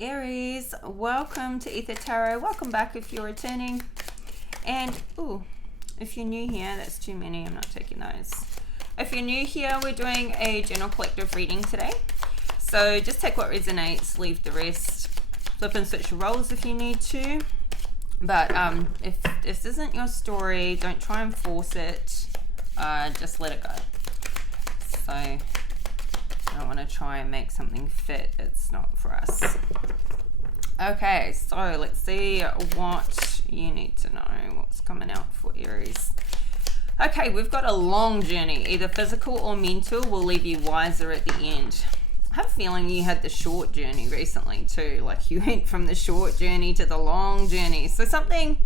Aries, welcome to Ether Tarot. Welcome back if you're returning. And, if you're new here, that's too many. I'm not taking those. If you're new here, we're doing a general collective reading today. So just take what resonates, leave the rest. Flip and switch roles if you need to. But if this isn't your story, don't try and force it. Just let it go. So I don't want to try and make something fit. It's not for us. Okay, so let's see what you need to know. What's coming out for Aries? Okay, we've got a long journey. Either physical or mental will leave you wiser at the end. I have a feeling you had the short journey recently too. Like you went from the short journey to the long journey. So something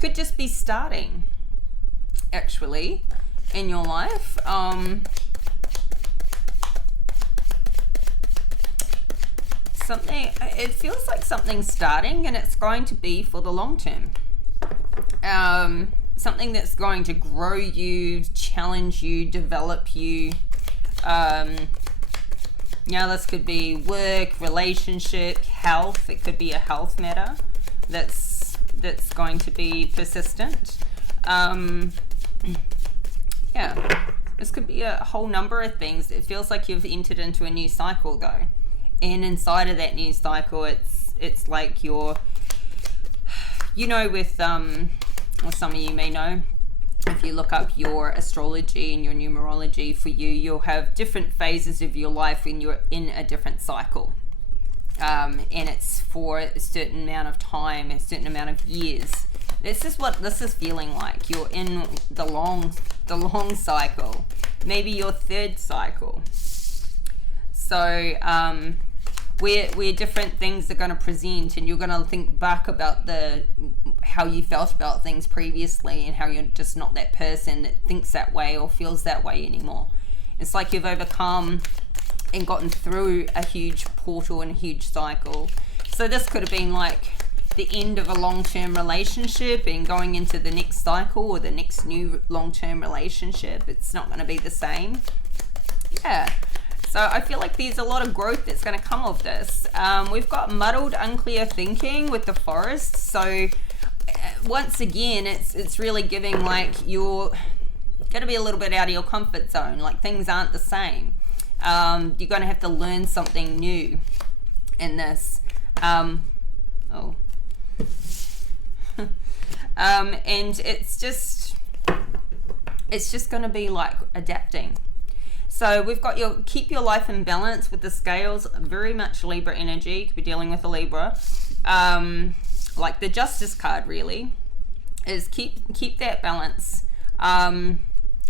could just be starting, actually, in your life. It feels like something's starting and it's going to be for the long term. Something that's going to grow you, challenge you, develop you. This could be work, relationship, health. It could be a health matter that's going to be persistent. This could be a whole number of things. It feels like you've entered into a new cycle though. And inside of that new cycle, it's like you're, with, or some of you may know, if you look up your astrology and your numerology for you, you'll have different phases of your life when you're in a different cycle. And it's for a certain amount of time, a certain amount of years. This is what this is feeling like. You're in the long cycle, maybe your third cycle. So, where different things are going to present, and you're going to think back about how you felt about things previously, and how you're just not that person that thinks that way or feels that way anymore. It's like you've overcome and gotten through a huge portal and a huge cycle. So this could have been like the end of a long-term relationship and going into the next cycle or the next new long-term relationship. It's not going to be the same. So I feel like there's a lot of growth that's going to come of this. We've got muddled, unclear thinking with the forest. So once again, it's really giving like you're going to be a little bit out of your comfort zone. Like things aren't the same. You're going to have to learn something new in this. And it's just going to be like adapting. So we've got keep your life in balance with the scales, very much Libra energy. You could be dealing with a Libra. Like the Justice card really is keep that balance.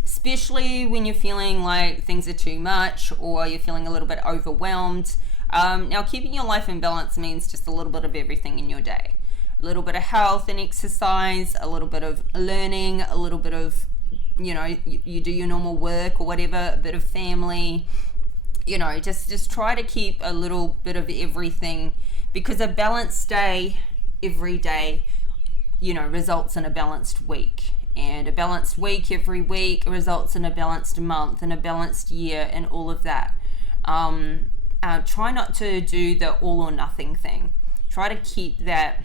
Especially when you're feeling like things are too much or you're feeling a little bit overwhelmed. Now keeping your life in balance means just a little bit of everything in your day. A little bit of health and exercise, a little bit of learning, a little bit of you do your normal work or whatever, a bit of family, just try to keep a little bit of everything, because a balanced day every day, results in a balanced week, and a balanced week every week results in a balanced month and a balanced year and all of that. Try not to do the all or nothing thing. Try to keep that,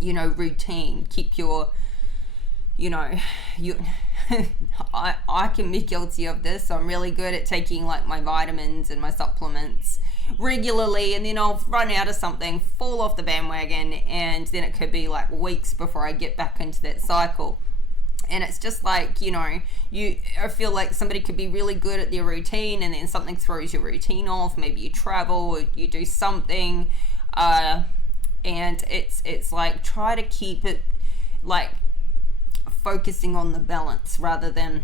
routine. Keep your, I can be guilty of this. I'm really good at taking like my vitamins and my supplements regularly, and then I'll run out of something, fall off the bandwagon, and then it could be like weeks before I get back into that cycle. And it's just like, I feel like somebody could be really good at their routine and then something throws your routine off. Maybe you travel or you do something, and it's like try to keep it like focusing on the balance rather than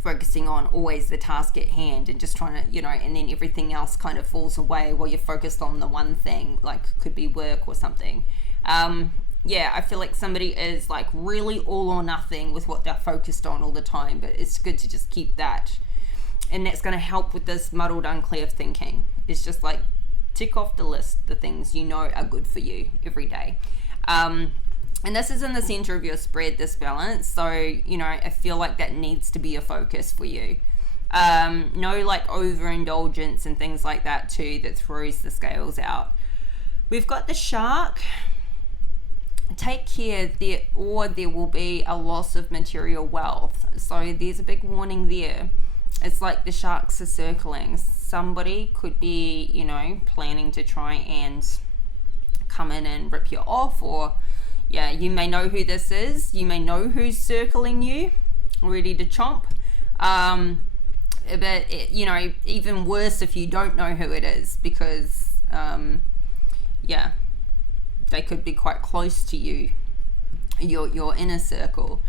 focusing on always the task at hand and just trying to, and then everything else kind of falls away while you're focused on the one thing, like could be work or something. I feel like somebody is like really all or nothing with what they're focused on all the time, but it's good to just keep that. And that's going to help with this muddled, unclear thinking. It's just like tick off the list the things are good for you every day. And this is in the center of your spread, this balance. So, I feel like that needs to be a focus for you. No like overindulgence and things like that too that throws the scales out. We've got the shark. Take care, there will be a loss of material wealth. So there's a big warning there. It's like the sharks are circling. Somebody could be, you know, planning to try and come in and rip you off, or yeah, you may know who this is. You may know who's circling you, ready to chomp. But it, you know, even worse if you don't know who it is, because yeah, they could be quite close to you, your inner circle.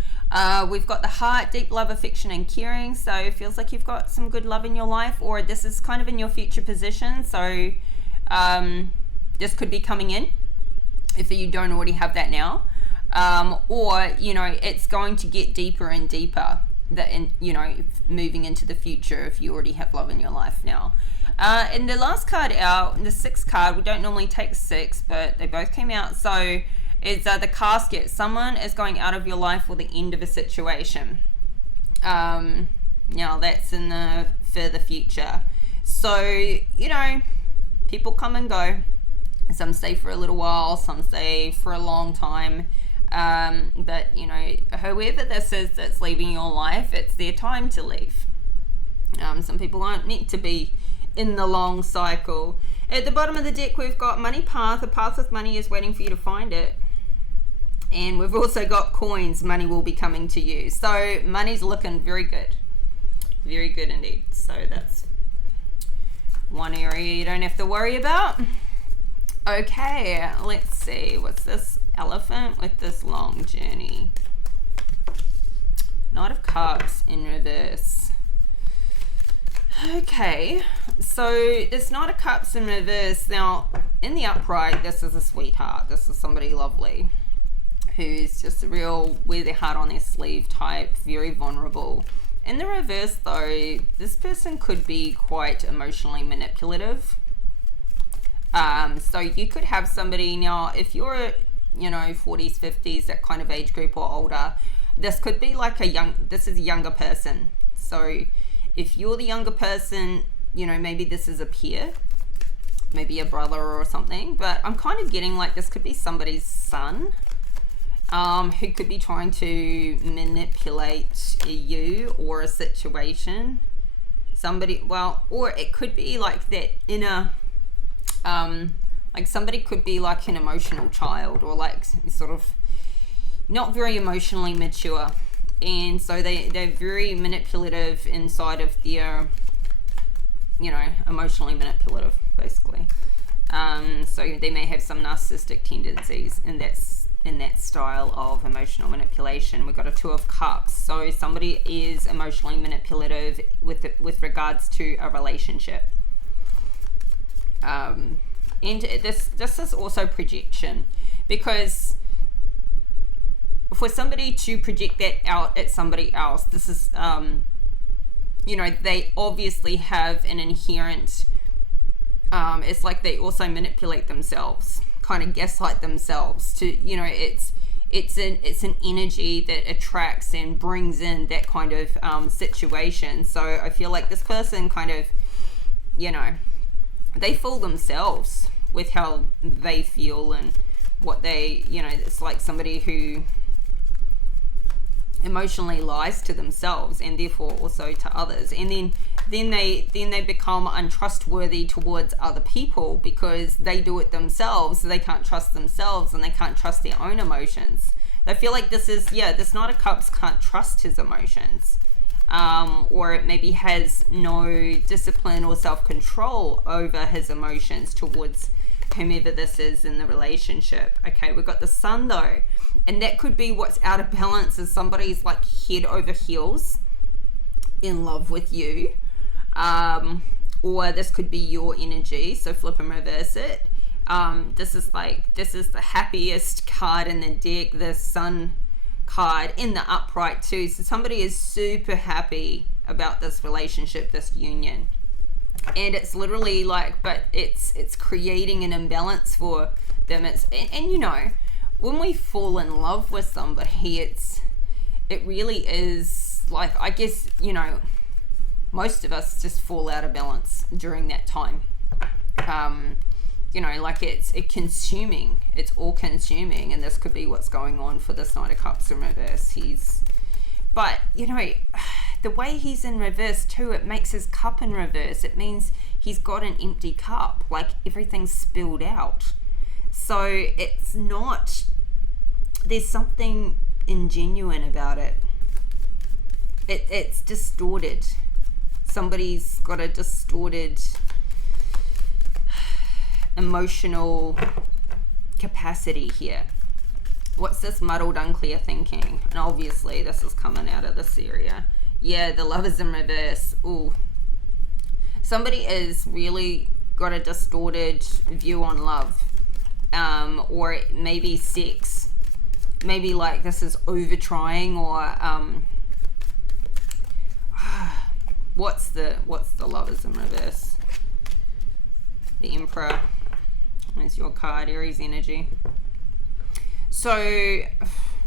We've got the heart, deep love, affection, and caring. So it feels like you've got some good love in your life, or this is kind of in your future position. So this could be coming in if you don't already have that now, or you know, it's going to get deeper and deeper. That, in, you know, moving into the future, if you already have love in your life now. And the last card out, the sixth card, we don't normally take six, but they both came out. So it's the casket. Someone is going out of your life for the end of a situation. Now that's in the further future. So, you know, people come and go. Some stay for a little while, some stay for a long time. But you know, whoever this is that's leaving your life, it's their time to leave. Some people aren't meant to be in the long cycle. At the bottom of the deck, we've got money path. A path with money is waiting for you to find it. And we've also got coins. Money will be coming to you. So money's looking very good. Very good indeed. So that's one area you don't have to worry about. Okay, let's see. What's this elephant with this long journey? Knight of Cups in reverse. Okay, so this Knight of Cups in reverse. Now, in the upright, this is a sweetheart. This is somebody lovely who's just a real wear their heart on their sleeve type, very vulnerable. In the reverse, though, this person could be quite emotionally manipulative. So you could have somebody, now if you're, you know, 40s, 50s, that kind of age group or older, this could be like this is a younger person. So if you're the younger person, you know, maybe this is a peer, maybe a brother or something, but I'm kind of getting like this could be somebody's son, who could be trying to manipulate you or a situation. Somebody, well, or it could be like that inner, like somebody could be like an emotional child, or like sort of not very emotionally mature, and so they're very manipulative inside of their, you know, emotionally manipulative basically. So they may have some narcissistic tendencies in that style of emotional manipulation. We've got a Two of Cups, so somebody is emotionally manipulative with regards to a relationship. And this is also projection, because for somebody to project that out at somebody else, this is, you know, they obviously have an inherent, it's like they also manipulate themselves, kind of gaslight themselves to, you know, it's an energy that attracts and brings in that kind of situation. So I feel like this person kind of, you know, they fool themselves with how they feel and what they, you know, it's like somebody who emotionally lies to themselves and therefore also to others, and then they become untrustworthy towards other people because they do it themselves, so they can't trust themselves and they can't trust their own emotions. I feel like this Knight of Cups can't trust his emotions, or it maybe has no discipline or self-control over his emotions towards whomever this is in the relationship. Okay, we've got the Sun though, and that could be what's out of balance is somebody's like head over heels in love with you, or this could be your energy, so flip and reverse it. This is the happiest card in the deck, the Sun card in the upright too, so somebody is super happy about this relationship, this union, and it's literally like, but it's creating an imbalance for them. And you know, when we fall in love with somebody, it really is like, I guess, you know, most of us just fall out of balance during that time. you know, like it's consuming. It's all consuming, and this could be what's going on for this Knight of Cups in reverse. But you know, the way he's in reverse too, it makes his cup in reverse. It means he's got an empty cup, like everything's spilled out. So it's not, there's something ingenuine about it. It's distorted. Somebody's got a distorted emotional capacity here. What's this muddled, unclear thinking? And obviously this is coming out of this area. Yeah, the Lovers in reverse. Ooh. Somebody is really got a distorted view on love. Or maybe sex. Maybe like this is over trying, or what's the Lovers in reverse? The Emperor. There's your card, Aries energy. So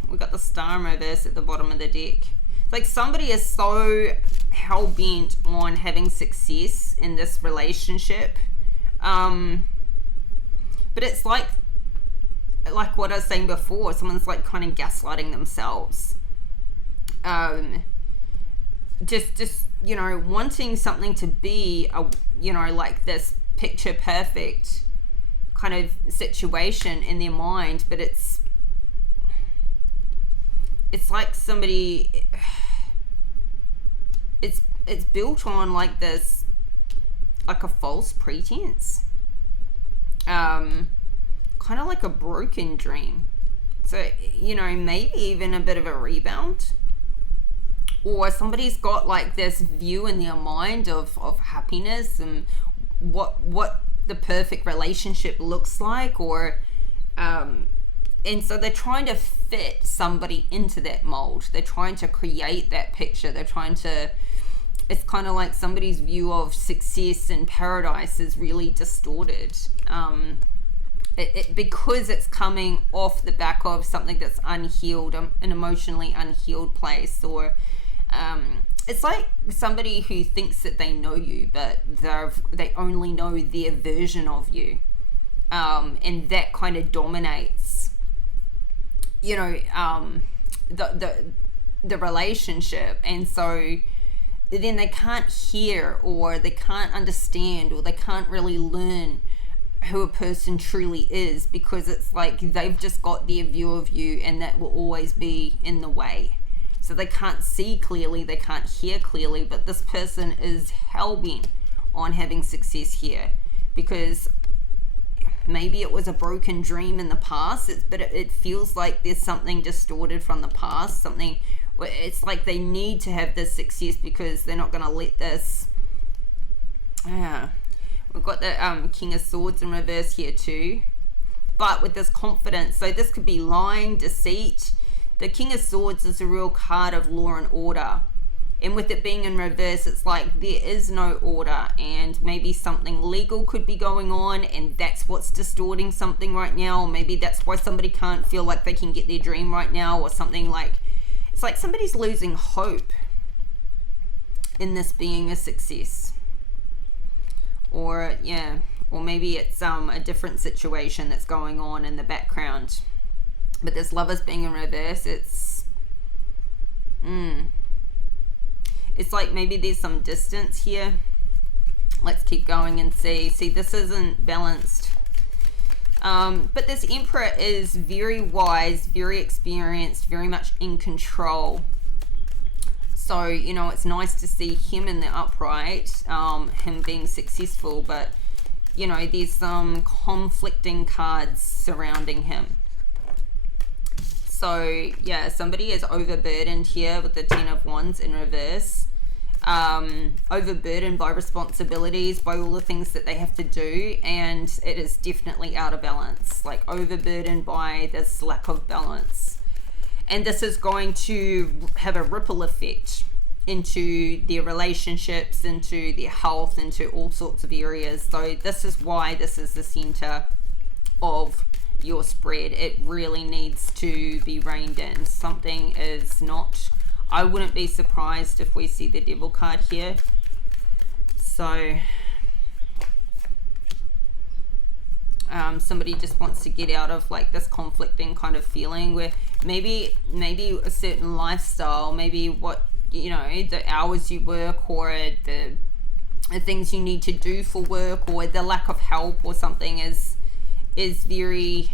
we got the Star in reverse at the bottom of the deck. It's like somebody is so hell-bent on having success in this relationship. But it's like what I was saying before, someone's like kind of gaslighting themselves. Just you know, wanting something to be a, you know, like this picture perfect kind of situation in their mind, but it's like somebody, it's built on like this, like a false pretense, kind of like a broken dream. So, you know, maybe even a bit of a rebound, or somebody's got like this view in their mind of happiness and what the perfect relationship looks like, or and so they're trying to fit somebody into that mold. They're trying to create that picture. They're trying to, it's kind of like somebody's view of success and paradise is really distorted, because it's coming off the back of something that's unhealed, an emotionally unhealed place. Or it's like somebody who thinks that they know you, but they only know their version of you, and that kind of dominates, you know, the relationship. And so then they can't hear, or they can't understand, or they can't really learn who a person truly is, because it's like they've just got their view of you, and that will always be in the way. So they can't see clearly, they can't hear clearly, but this person is hell-bent on having success here, because maybe it was a broken dream in the past, but it feels like there's something distorted from the past, something, it's like they need to have this success because they're not going to let this, we've got the King of Swords in reverse here too, but with this confidence. So this could be lying, deceit. The King of Swords is a real card of law and order. And with it being in reverse, it's like there is no order, and maybe something legal could be going on, and that's what's distorting something right now. Or maybe that's why somebody can't feel like they can get their dream right now, or something like, it's like somebody's losing hope in this being a success. Or, yeah, or maybe it's a different situation that's going on in the background. But this Lovers being in reverse, it's like maybe there's some distance here. Let's keep going and see. See, this isn't balanced. But this Emperor is very wise, very experienced, very much in control. So, you know, it's nice to see him in the upright, him being successful, but, you know, there's some conflicting cards surrounding him. So, yeah, somebody is overburdened here with the Ten of Wands in reverse. Overburdened by responsibilities, by all the things that they have to do, and it is definitely out of balance. Like, overburdened by this lack of balance. And this is going to have a ripple effect into their relationships, into their health, into all sorts of areas. So this is why this is the center of your spread. It really needs to be reined in. Something is not, I wouldn't be surprised if we see the Devil card here. So Somebody just wants to get out of like this conflicting kind of feeling where maybe a certain lifestyle, maybe what, you know, the hours you work, or the things you need to do for work, or the lack of help or something is very,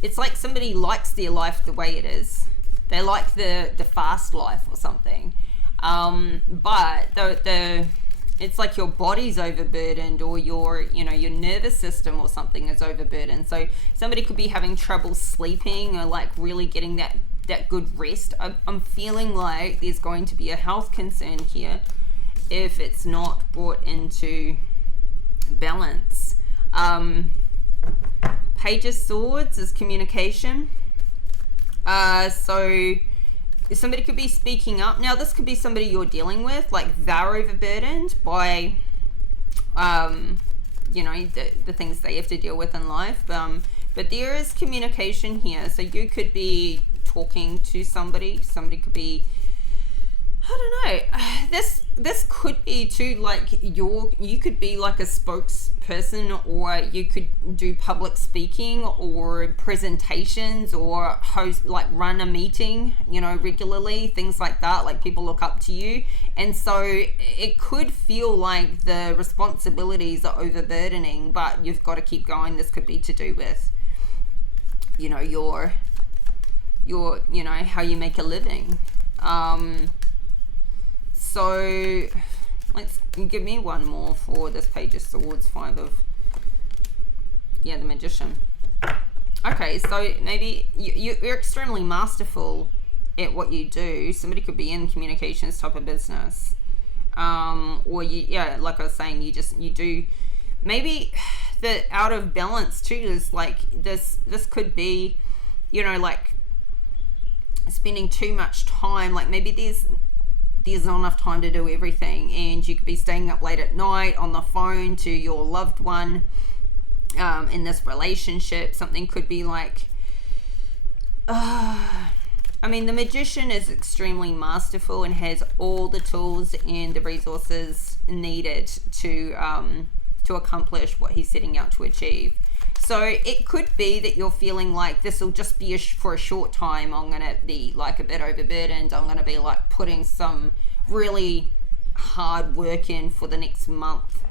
it's like somebody likes their life the way it is. They like the fast life or something. But it's like your body's overburdened, or your nervous system or something is overburdened. So somebody could be having trouble sleeping, or like really getting that good rest. I'm feeling like there's going to be a health concern here if it's not brought into balance. Page of Swords is communication. So somebody could be speaking up. Now this could be somebody you're dealing with, like they're overburdened by the things they have to deal with in life, but there is communication here. So you could be talking to somebody could be, I don't know, this could be too, like you could be like a spokesperson, or you could do public speaking or presentations, or host, like run a meeting, regularly, things like that. Like people look up to you, and so it could feel like the responsibilities are overburdening, but you've got to keep going. This could be to do with your how you make a living. So let's give me one more for this Page of Swords, the Magician. Okay, so maybe you're extremely masterful at what you do. Somebody could be in communications type of business, or like I was saying, you do. Maybe the out of balance too is like this could be, like spending too much time. Like maybe there's not enough time to do everything, and you could be staying up late at night on the phone to your loved one. In this relationship, something could be like, the Magician is extremely masterful and has all the tools and the resources needed to accomplish what he's setting out to achieve. So it could be that you're feeling like this will just be for a short time. I'm going to be like a bit overburdened. I'm going to be like putting some really hard work in for the next month.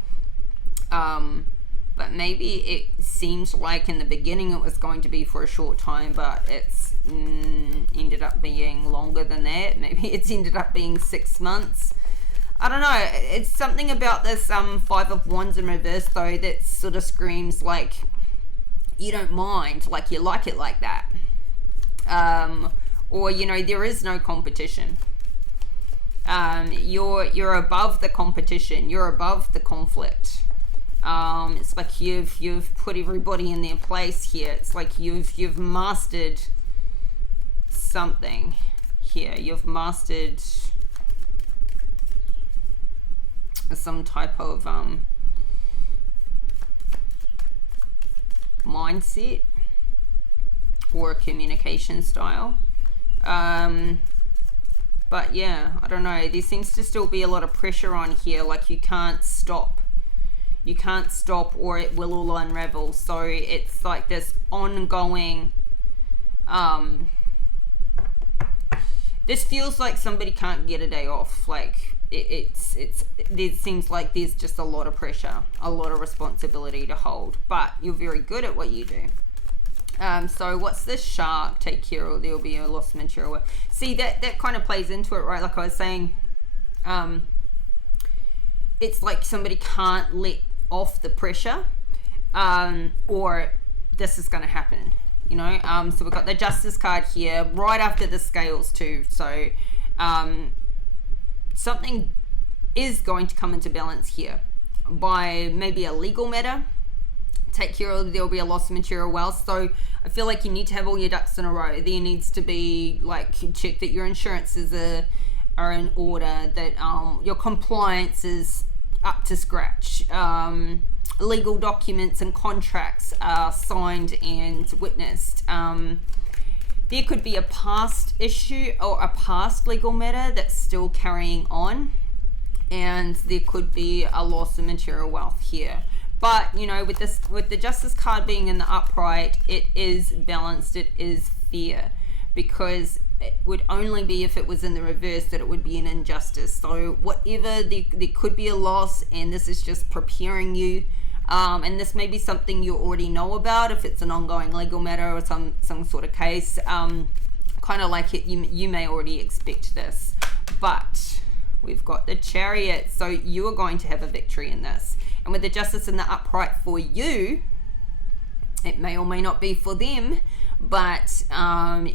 But maybe it seems like in the beginning it was going to be for a short time, but it's ended up being longer than that. Maybe it's ended up being 6 months. I don't know. It's something about this Five of Wands in reverse though that sort of screams like you don't mind, like you like it like that, or there is no competition. You're above the competition, you're above the conflict. It's like you've put everybody in their place here. It's like you've mastered something here. You've mastered some type of mindset or communication style. But yeah, I don't know, there seems to still be a lot of pressure on here, like you can't stop or it will all unravel. So it's like this ongoing, this feels like somebody can't get a day off. Like it seems like there's just a lot of pressure, a lot of responsibility to hold, but you're very good at what you do. So what's this shark? Take care, or there'll be a lost material. See, that kind of plays into it, right? Like I was saying, it's like somebody can't let off the pressure, or this is going to happen, so we've got the Justice card here right after the Scales too. So something is going to come into balance here by maybe a legal matter. Take care, or there'll be a loss of material wealth. So I feel like you need to have all your ducks in a row. There needs to be like, check that your insurances are in order, that your compliance is up to scratch, legal documents and contracts are signed and witnessed. There could be a past issue or a past legal matter that's still carrying on, and there could be a loss of material wealth here. But, you know, with the Justice card being in the upright, it is balanced, it is fair, because it would only be if it was in the reverse that it would be an injustice. So whatever, there could be a loss, and this is just preparing you. And this may be something you already know about if it's an ongoing legal matter or some sort of case. Kind of like it, you may already expect this. But we've got the Chariot, so you are going to have a victory in this. And with the Justice in the upright for you, it may or may not be for them, but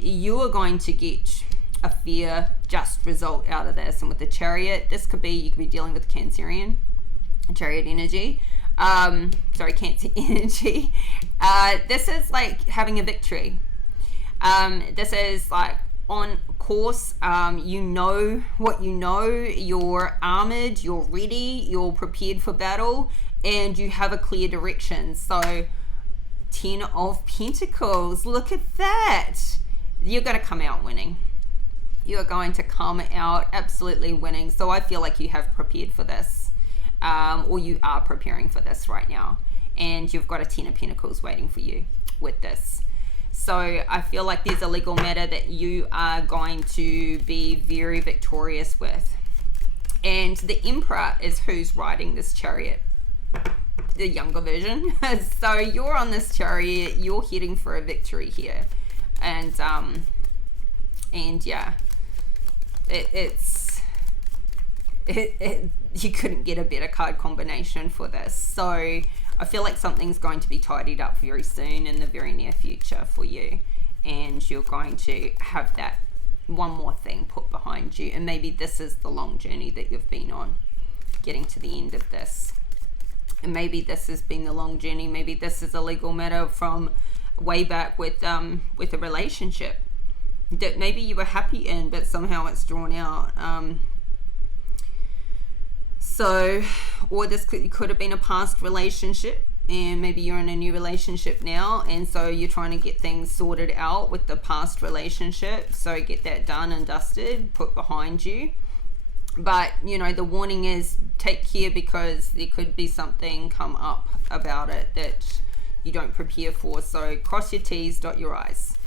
you are going to get a fair, just result out of this. And with the Chariot, you could be dealing with Cancerian, Chariot energy. Cancer energy. This is like having a victory. This is like on course. You know what you know, you're armored, you're ready, you're prepared for battle, and you have a clear direction. So 10 of Pentacles, look at that. You're going to come out winning. You are going to come out absolutely winning. So I feel like you have prepared for this, or you are preparing for this right now, and you've got a 10 of Pentacles waiting for you with this. So I feel like there's a legal matter that you are going to be very victorious with. And the Emperor is who's riding this Chariot, the younger version. So you're on this Chariot, you're heading for a victory here. And yeah, you couldn't get a better card combination for this. So I feel like something's going to be tidied up very soon in the very near future for you, and you're going to have that one more thing put behind you. And maybe this is the long journey that you've been on, getting to the end of this. And maybe this has been the long journey. Maybe this is a legal matter from way back with a relationship that maybe you were happy in, but somehow it's drawn out. So, or this could have been a past relationship, and maybe you're in a new relationship now, and so you're trying to get things sorted out with the past relationship. So get that done and dusted, put behind you. But, you know, the warning is take care, because there could be something come up about it that you don't prepare for. So cross your T's, dot your I's.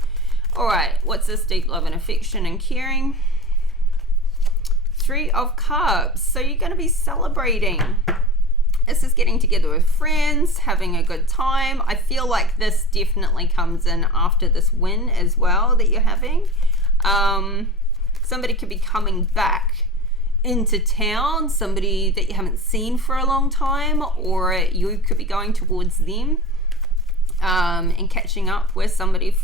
All right, what's this? Deep love and affection and caring. 3 of Cups. So you're going to be celebrating. This is getting together with friends, having a good time. I feel like this definitely comes in after this win as well that you're having. Somebody could be coming back into town, somebody that you haven't seen for a long time, or you could be going towards them and catching up with somebody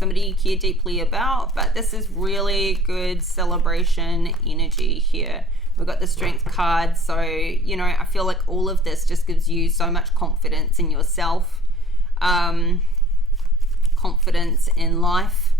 you care deeply about. But this is really good celebration energy here. We've got the Strength card, so, you know, I feel like all of this just gives you so much confidence in yourself, confidence in life.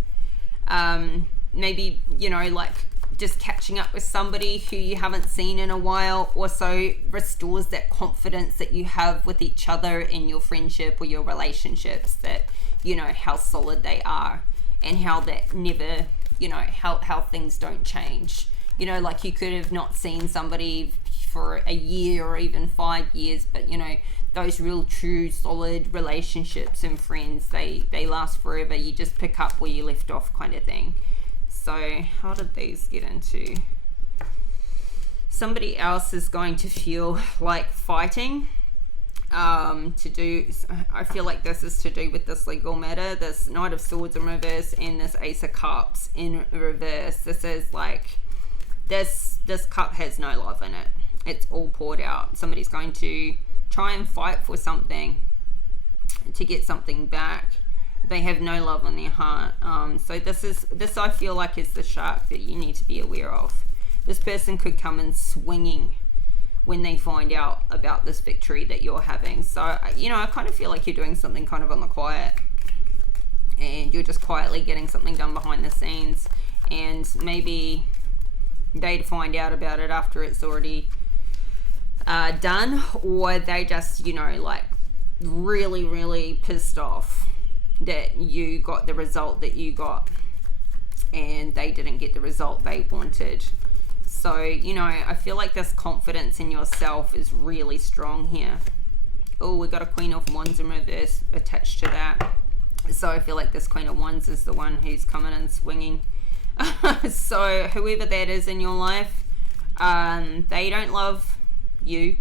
Maybe, you know, like just catching up with somebody who you haven't seen in a while also restores that confidence that you have with each other in your friendship or your relationships, that, you know, how solid they are and how that never, you know, how things don't change. You know, like you could have not seen somebody for a year or even 5 years, but, you know, those real true solid relationships and friends, they last forever. You just pick up where you left off, kind of thing. So how did these get into? Somebody else is going to feel like fighting I feel like this is to do with this legal matter, this Knight of Swords in reverse and this Ace of Cups in reverse. This is like this cup has no love in it. It's all poured out. Somebody's going to try and fight for something, to get something back. They have no love in their heart. So this I feel like is the shark that you need to be aware of. This person could come in swinging when they find out about this victory that you're having. So, you know, I kind of feel like you're doing something kind of on the quiet, and you're just quietly getting something done behind the scenes, and maybe they'd find out about it after it's already done, or they just, you know, like really, really pissed off that you got the result that you got and they didn't get the result they wanted. So, you know, I feel like this confidence in yourself is really strong here. Oh, we got a Queen of Wands in reverse attached to that. So I feel like this Queen of Wands is the one who's coming in swinging. So whoever that is in your life, they don't love you.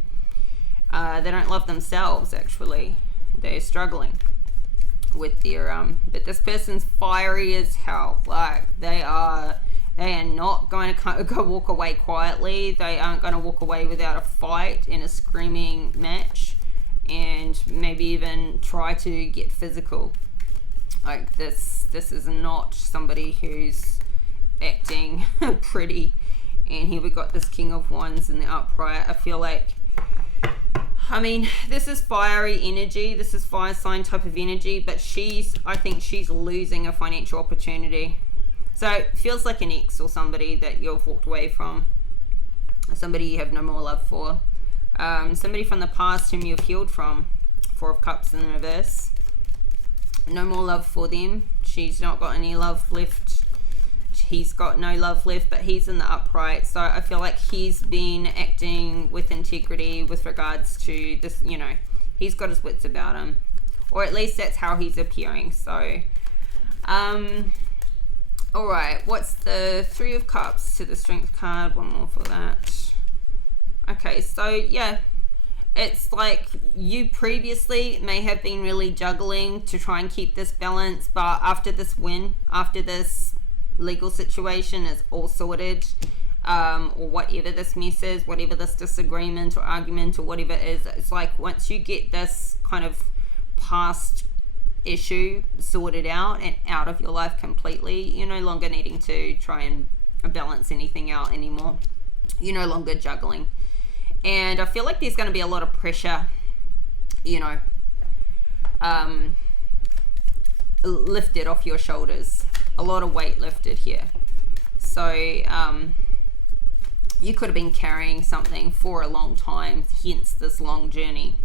They don't love themselves, actually. They're struggling with their but this person's fiery as hell. Like they are not going to go walk away quietly. They aren't going to walk away without a fight and a screaming match, and maybe even try to get physical. Like this is not somebody who's acting pretty. And here we got this King of Wands in the upright. I feel like, I mean, this is fiery energy. This is fire sign type of energy, but I think she's losing a financial opportunity. So it feels like an ex or somebody that you've walked away from. Somebody you have no more love for. Somebody from the past whom you've healed from. Four of Cups in reverse. No more love for them. She's not got any love left. He's got no love left, but he's in the upright. So I feel like he's been acting with integrity with regards to this, you know, he's got his wits about him, or at least that's how he's appearing. So all right, what's the Three of Cups to the Strength card? One more for that. Okay, so yeah, it's like you previously may have been really juggling to try and keep this balance, but after this win, after this legal situation is all sorted, or whatever this mess is, whatever this disagreement or argument or whatever it is, it's like once you get this kind of past issue sorted out and out of your life completely, you're no longer needing to try and balance anything out anymore. You're no longer juggling. And I feel like there's going to be a lot of pressure, you know, lifted off your shoulders. A lot of weight lifted here. So you could have been carrying something for a long time, hence this long journey.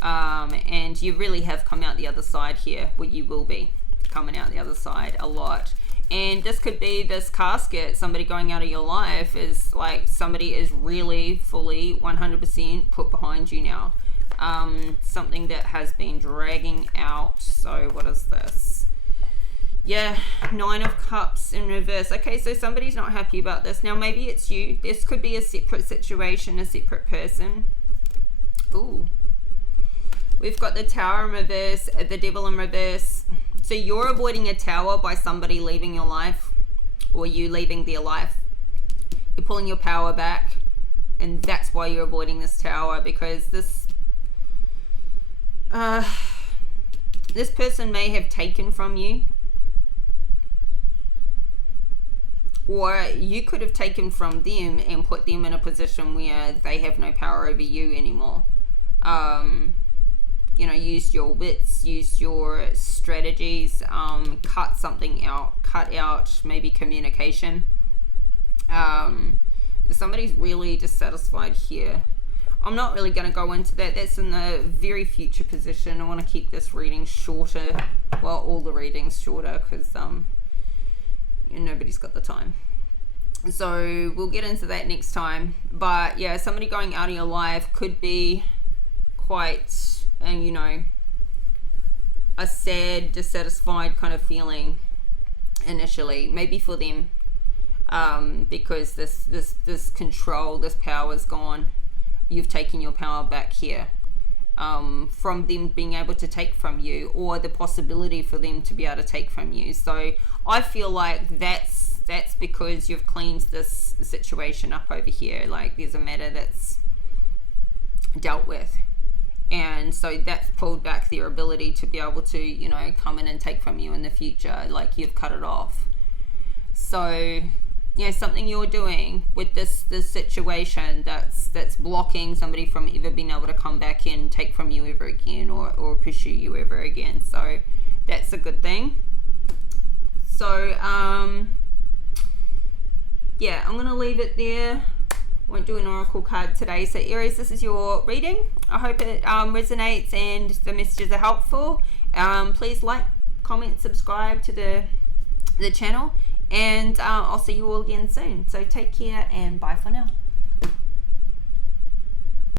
And you really have come out the other side here, well, you will be coming out the other side a lot. And this could be this casket, somebody going out of your life is like somebody is really fully 100% put behind you now. Something that has been dragging out. So what is this? Yeah, Nine of Cups in reverse. Okay, so somebody's not happy about this. Now maybe it's you. This could be a separate situation, a separate person. Ooh. We've got the Tower in reverse, the Devil in reverse. So you're avoiding a tower by somebody leaving your life, or you leaving their life. You're pulling your power back, and that's why you're avoiding this tower, because this person may have taken from you, or you could have taken from them and put them in a position where they have no power over you anymore. You know, use your wits, use your strategies, cut something out, cut out maybe communication. Somebody's really dissatisfied here. I'm not really going to go into that. That's in the very future position. I want to keep this reading shorter. Well, all the readings shorter, because nobody's got the time. So we'll get into that next time. But yeah, somebody going out of your life could be quite, and you know, a sad, dissatisfied kind of feeling initially, maybe for them, because this control, this power is gone. You've taken your power back here, from them being able to take from you, or the possibility for them to be able to take from you. So I feel like that's because you've cleaned this situation up over here. Like there's a matter that's dealt with. And so that's pulled back their ability to be able to, you know, come in and take from you in the future. Like you've cut it off. So, you know, something you're doing with this situation that's blocking somebody from ever being able to come back in, take from you ever again, or pursue you ever again. So that's a good thing. So, yeah, I'm going to leave it there. Won't do an oracle card today. So Aries, this is your reading. I hope it resonates and the messages are helpful. Please like, comment, subscribe to the channel, and I'll see you all again soon. So take care and bye for now.